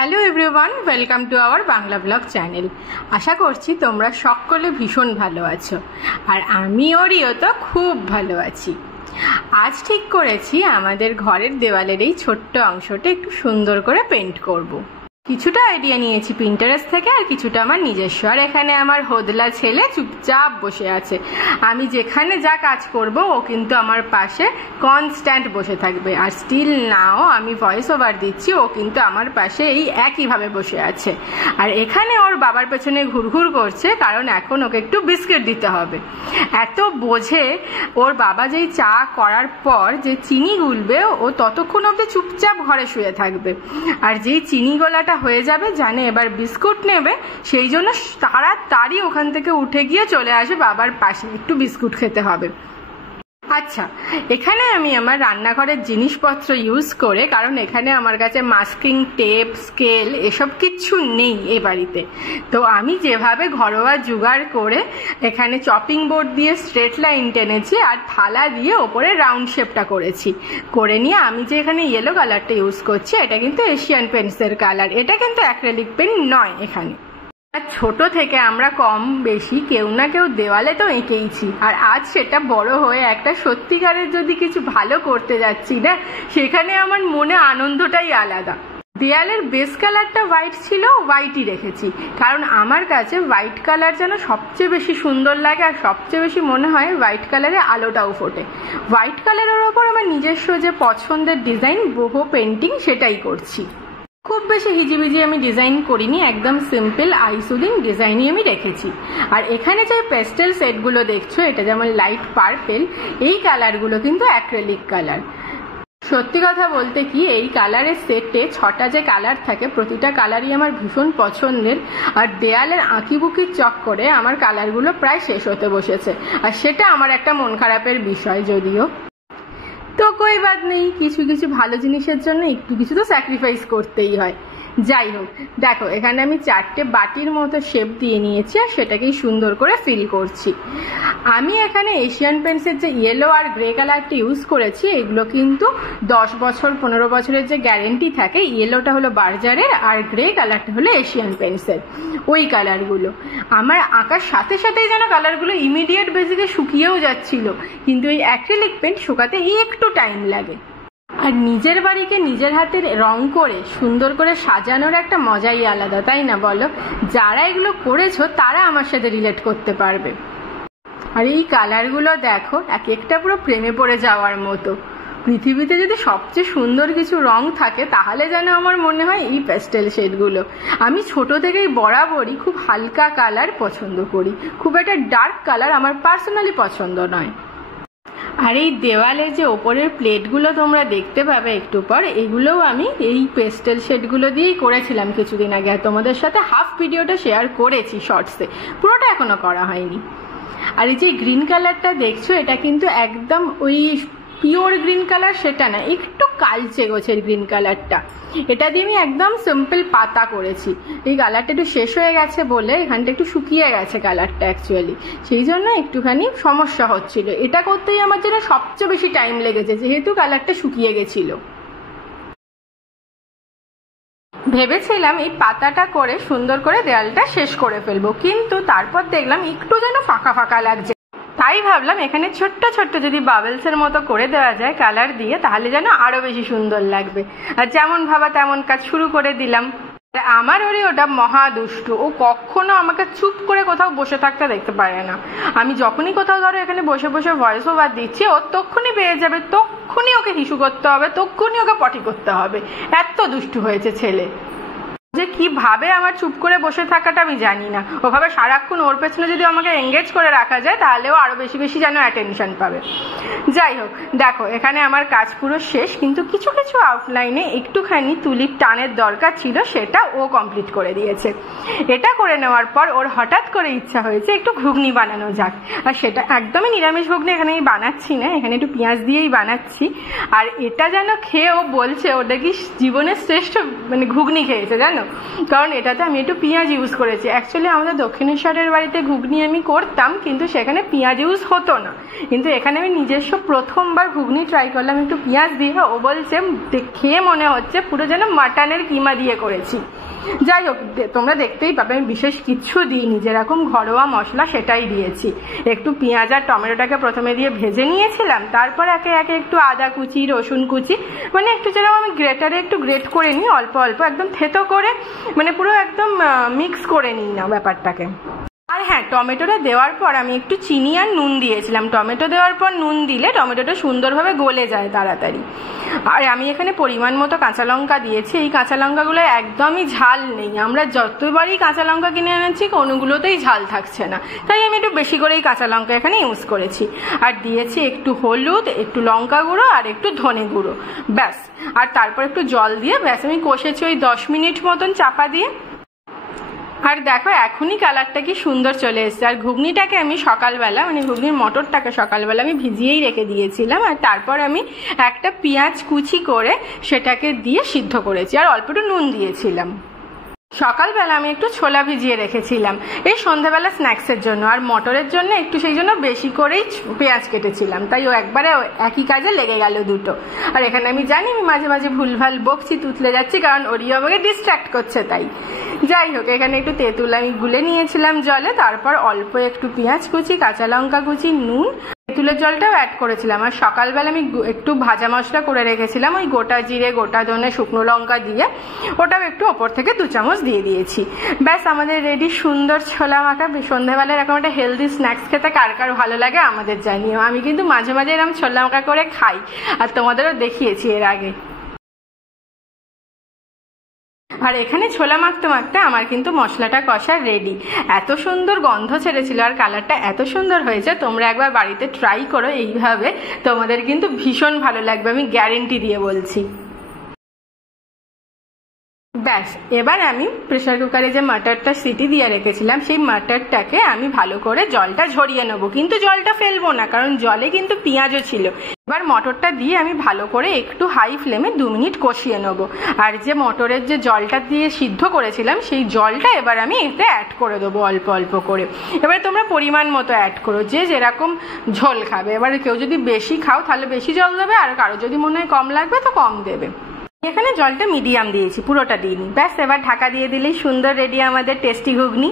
Hello everyone, welcome to our Bangla blog channel. আশা করছি তোমরা সকলে ভীষণ ভালো আছো, আর আমি ওরিও তো খুব ভালো আছি। আজ ঠিক করেছি আমাদের ঘরের দেওয়ালের এই ছোট্ট অংশটা একটু সুন্দর করে পেন্ট করব। কিছুটা আইডিয়া নিয়েছি পিন্টারেস্ট থেকে, আর কিছুটা আমার নিজস্ব। আর এখানে আমার হোদলা ছেলে চুপচাপ বসে আছে। আমি যেখানে যা কাজ করব ও কিন্তু আমার পাশে কনস্ট্যান্ট বসে থাকবে। আর স্টিল নাও আমি ভয়েস ওভার দিচ্ছি, ও কিন্তু আমার পাশে এই একইভাবে বসে আছে। আর এখানে ওর বাবার পেছনে ঘুরঘুর করছে, কারণ এখন ওকে একটু বিস্কিট দিতে হবে। এত বোঝে, ওর বাবা যেই চা করার পর যে চিনি গুলবে ও ততক্ষণ অব্দি চুপচাপ ঘরে শুয়ে থাকবে। আর যেই চিনি গোলাটা হয়ে যাবে, জানে এবার বিস্কুট নেবে, সেই জন্য তাড়াতাড়ি ওখান থেকে উঠে গিয়ে চলে আসে বাবার পাশে, একটু বিস্কুট খেতে হবে। আচ্ছা, এখানে আমি আমার রান্নাঘরের জিনিসপত্র ইউজ করে, কারণ এখানে আমার কাছে মাস্কিং টেপ, স্কেল এসব কিচ্ছু নেই এ বাড়িতে, তো আমি যেভাবে ঘরোয়া জোগাড় করে এখানে চপিং বোর্ড দিয়ে স্ট্রেট লাইন টেনেছি, আর থালা দিয়ে ওপরে রাউন্ড শেপটা করেছি। করে নিয়ে আমি যে এখানে ইয়েলো কালারটা ইউজ করছি, এটা কিন্তু এশিয়ান পেন্টসের কালার, এটা কিন্তু অ্যাক্রিলিক পেন্ট নয়। এখানে ছোট থেকে আমরা কম বেশি কেউ না কেউ দেওয়ালে তো এঁকেইছি, আর আজ সেটা বড় হয়ে একটা সত্যিকারের যদি কিছু ভালো করতে যাচ্ছি না, সেখানে আমার মনে আনন্দটাই আলাদা। দেয়ালের বেস কালারটা হোয়াইট ছিল, হোয়াইটই রেখেছি, কারণ আমার কাছে হোয়াইট কালার যেন সবচেয়ে বেশি সুন্দর লাগে, আর সবচেয়ে বেশি মনে হয় হোয়াইট কালারে আলোটাও ফোটে। হোয়াইট কালারের ওপর আমার নিজস্ব যে পছন্দের ডিজাইন বহু পেন্টিং, সেটাই করছি। খুব বেশি হিজিবিজি আমি ডিজাইন করিনি, একদম সিম্পল আইসুদিং ডিজাইনই আমি রেখেছি। আর এখানে যে পেস্টেল সেটগুলো দেখছো, এটা যেমন লাইট পার্পেল, এই কালারগুলো কিন্তু অ্যাক্রিলিক কালার। সত্যি কথা বলতে কি, এই কালারের সেটে 6টা যে কালার থাকে, প্রতিটা কালারই আমার ভীষণ পছন্দের। আর দেয়ালের আঁকিবুকির চক্করে আমার কালারগুলো প্রায় শেষ হতে বসেছে, আর সেটা আমার একটা মন খারাপের বিষয়। যদিও তো কই বাদ নেই, কিছু কিছু ভালো জিনিসের জন্য একটু কিছু তো স্যাক্রিফাইস করতেই হয়। যাই হোক, দেখো এখানে আমি 4টে বাটির মতো শেপ দিয়ে নিয়েছি, আর সেটাকেই সুন্দর করে ফিল করছি। আমি এখানে এশিয়ান পেন্টসের যে ইয়েলো আর গ্রে কালারটা ইউজ করেছি, এগুলো কিন্তু 10 বছর 15 বছরের যে গ্যারেন্টি থাকে। ইয়েলোটা হলো বার্জারের, আর গ্রে কালারটা হলো এশিয়ান পেন্টসের। ওই কালারগুলো আমার আঁকার সাথে সাথেই যেন কালারগুলো ইমিডিয়েট বেসিকে শুকিয়েও যাচ্ছিল, কিন্তু এই অ্যাক্রিলিক পেন্ট শুকাতে একটু টাইম লাগে। আর নিজের বাড়িকে নিজের হাতের রং করে সুন্দর করে সাজানোর একটা মজাই আলাদা, তাই না বলো? যারা এগুলো করেছো তারা আমার সাথে রিলেট করতে পারবে। আর এই কালারগুলো দেখো, এক একটা পুরো প্রেমে পড়ে যাওয়ার মতো। পৃথিবীতে যদি সবচেয়ে সুন্দর কিছু রং থাকে, তাহলে যেন আমার মনে হয় এই প্যাস্টেল শেডগুলো। আমি ছোট থেকেই বরাবরই খুব হালকা কালার পছন্দ করি, খুব একটা ডার্ক কালার আমার পার্সোনালি পছন্দ নয়। আর এই দেওয়ালে যে ওপরের প্লেটগুলো তোমরা দেখতে পাবে একটু পর, এগুলোও আমি এই পেস্টেল শেডগুলো দিয়েই করেছিলাম কিছুদিন আগে, আর তোমাদের সাথে হাফ ভিডিওটা শেয়ার করেছি শর্টসে, পুরোটা এখনো করা হয়নি। আর এই যে গ্রিন কালারটা দেখছো, এটা কিন্তু একদম ওই পিওর গ্রিন কালার সেটা না, একটু কালচে গোছের গ্রিন কালারটা। এটা দিয়ে আমি একদম সিম্পল পাতা করেছি। এই কালারটা একটু শেষ হয়ে গেছে বলে এখানটা একটু শুকিয়ে গেছে কালারটা অ্যাকচুয়ালি, সেই জন্য একটুখানি সমস্যা হচ্ছিল। এটা করতেই আমার জন্য সবচেয়ে বেশি টাইম লেগেছে, যেহেতু কালারটা শুকিয়ে গেছিল। ভেবেছিলাম এই পাতাটা করে সুন্দর করে দেয়ালটা শেষ করে ফেলবো, কিন্তু তারপর দেখলাম একটু যেন ফাঁকা ফাঁকা লাগছে। তাই ভাবলাম এখানে ছোট্ট ছোট্ট যদি বাবেলসের মতো করে দেওয়া যায় কালার দিয়ে, তাহলে যেন আরো বেশি সুন্দর লাগবে। আর যেমন ভাবা তেমন কাজ শুরু করে দিলাম। আমার ওটা মহা দুষ্টু, ও কখনো আমাকে চুপ করে কোথাও বসে থাকতে দেখতে পারে না। আমি যখনই কোথাও ধরো এখানে বসে বসে ভয়েস ওভার দিচ্ছি, ও তখনই পেয়ে যাবে, তখনই ওকে হিসু করতে হবে, তখনই ওকে পটি করতে হবে। এত দুষ্টু হয়েছে ছেলে যে কিভাবে আমার চুপ করে বসে থাকাটা আমি জানি না। ওভাবে সারাক্ষণ ওর পেছনে যদি আমাকে এঙ্গেজ করে রাখা যায়, তাহলেও আরো বেশি বেশি যেন অ্যাটেনশন পাবে। যাই হোক, দেখো এখানে আমার কাজ পুরো শেষ, কিন্তু কিছু কিছু আউটলাইনে একটুখানি তুলির টানের দরকার ছিল, সেটা ও কমপ্লিট করে দিয়েছে। এটা করে নেওয়ার পর ওর হঠাৎ করে ইচ্ছা হয়েছে একটু ঘুগনি বানানো যাক, আর সেটা একদমই নিরামিষ ঘুগনি এখানে আমি বানাচ্ছি না, এখানে একটু পেঁয়াজ দিয়েই বানাচ্ছি। আর এটা যেন খেয়ে ও বলছে ওটা কি জীবনের শ্রেষ্ঠ ঘুগনি খেয়েছে জানো। কারণ এটাতে আমি একটু পেঁয়াজ ইউজ করেছি। অ্যাকচুয়ালি আমাদের দক্ষিণেশ্বরের বাড়িতে ঘুগনি আমি করতাম, কিন্তু সেখানে পেঁয়াজ ইউজ হতো না, কিন্তু এখানে আমি নিজস্ব প্রথমবার ঘুগনি ট্রাই করলাম একটু পেঁয়াজ দিয়ে। ও বলছে খেয়ে মনে হচ্ছে পুরো যেন মাটনের কিমা দিয়ে করেছি। যাই হোক, তোমরা দেখতেই পাবে আমি বিশেষ কিছু দিইনি, যেরকম ঘরোয়া মশলা সেটাই দিয়েছি। একটু পেঁয়াজ আর টমেটোটাকে প্রথমে দিয়ে ভেজে নিয়েছিলাম, তারপর একে একে একটু আদা কুচি, রসুন কুচি, মানে একটু যেরকম আমি গ্রেটারে একটু গ্রেট করে নিই অল্প অল্প, একদম থেতো করে, মানে পুরো একদম মিক্স করে নিই না ব্যাপারটাকে। আর হ্যাঁ, টমেটোটা দেওয়ার পর আমি একটু চিনি আর নুন দিয়েছিলাম। টমেটো দেওয়ার পর নুন দিলে টমেটোটা সুন্দরভাবে গলে যায় তাড়াতাড়ি। আর আমি এখানে পরিমাণ মতো কাঁচা লঙ্কা দিয়েছি। এই কাঁচা লঙ্কাগুলো একদমই ঝাল নেই, আমরা যতবারই কাঁচা লঙ্কা কিনে এনেছি কোনোগুলোতেই ঝাল থাকছে না, তাই আমি একটু বেশি করেই কাঁচা লঙ্কা এখানে ইউজ করেছি। আর দিয়েছি একটু হলুদ, একটু লঙ্কা গুঁড়ো আর একটু ধনে গুঁড়ো, ব্যাস। আর তারপর একটু জল দিয়ে ব্যাস আমি কষেছি ওই 10 মিনিট মতন চাপা দিয়ে। আর দেখো এখনই কালারটা কি সুন্দর চলে এসেছে। আর ঘুগনিটাকে আমি সকালবেলা, মানে ঘুগনির মটরটাকে সকালবেলা আমি ভিজিয়েই রেখে দিয়েছিলাম, আর তারপর আমি একটা পেঁয়াজ কুচি করে সেটাকে দিয়ে সিদ্ধ করেছি, আর অল্প একটু নুন দিয়েছিলাম। সকালবেলা আমি একটু ছোলা ভিজিয়ে রেখেছিলাম এই সন্ধ্যাবেলা স্ন্যাক্সের জন্য, আর মটরের জন্য একটু সেই জন্য বেশি করেই পেঁয়াজ কেটেছিলাম, তাই ও একবারে একই কাজে লেগে গেল দুটো। আর এখানে আমি জানি আমি মাঝে মাঝে ভুলভাল বকছি, তুতলে যাচ্ছি, কারণ ওরিও আমাকে ডিস্ট্র্যাক্ট করছে তাই। যাই হোক, এখানে একটু তেঁতুল আমি গুলে নিয়েছিলাম জলে, তারপর অল্প একটু পেঁয়াজ কুচি, কাঁচা লঙ্কা কুচি, নুন, তেঁতুলের জলটাও অ্যাড করেছিলাম। আর সকালবেলা আমি একটু ভাজা মশলা করে রেখেছিলাম, ওই গোটা জিরে, গোটা ধনে, শুকনো লঙ্কা দিয়ে, ওটাও একটু ওপর থেকে 2 চামচ দিয়ে দিয়েছি। ব্যাস আমাদের রেডি সুন্দর ছোলা মাখা। সন্ধ্যাবেলা এরকম একটা হেলদি স্ন্যাক্স খেতে কার কার ভালো লাগে আমাদের জানিও। আমি কিন্তু মাঝে মাঝে এরকম ছোলা মাখা করে খাই, আর তোমাদেরও দেখিয়েছি এর আগে। আর এখানে ছোলা মাখতে মাখতে আমার কিন্তু মশলাটা কষা রেডি। এত সুন্দর গন্ধ ছেড়েছিল আর কালারটা এত সুন্দর হয়েছে, তোমরা একবার বাড়িতে ট্রাই করো এইভাবে, তোমাদের কিন্তু ভীষণ ভালো লাগবে, আমি গ্যারেন্টি দিয়ে বলছি। ব্যাস, এবার আমি প্রেসার কুকারে যে মাটরটা সিটি দিয়ে রেখেছিলাম সেই মাটরটাকে আমি ভালো করে জলটা ঝরিয়ে নেবো, কিন্তু জলটা ফেলবো না, কারণ জলে কিন্তু পেঁয়াজও ছিল। এবার মটরটা দিয়ে আমি ভালো করে একটু হাই ফ্লেমে 2 মিনিট কষিয়ে নেবো। আর যে মটরের যে জলটা দিয়ে সিদ্ধ করেছিলাম সেই জলটা এবার আমি এতে অ্যাড করে দেবো অল্প অল্প করে। এবার তোমরা পরিমাণ মতো অ্যাড করো, যে যেরকম ঝোল খাবে। এবার কেউ যদি বেশি খাও তাহলে বেশি জল দেবে, আর কারো যদি মনে হয় কম লাগবে তো কম দেবে। এখানে জলটা মিডিয়াম দিয়েছি, পুরোটা দিইনি। ব্যাস, এবার ঢাকা দিয়ে দিলেই সুন্দর রেডি আমাদের টেস্টি ঘুগনি।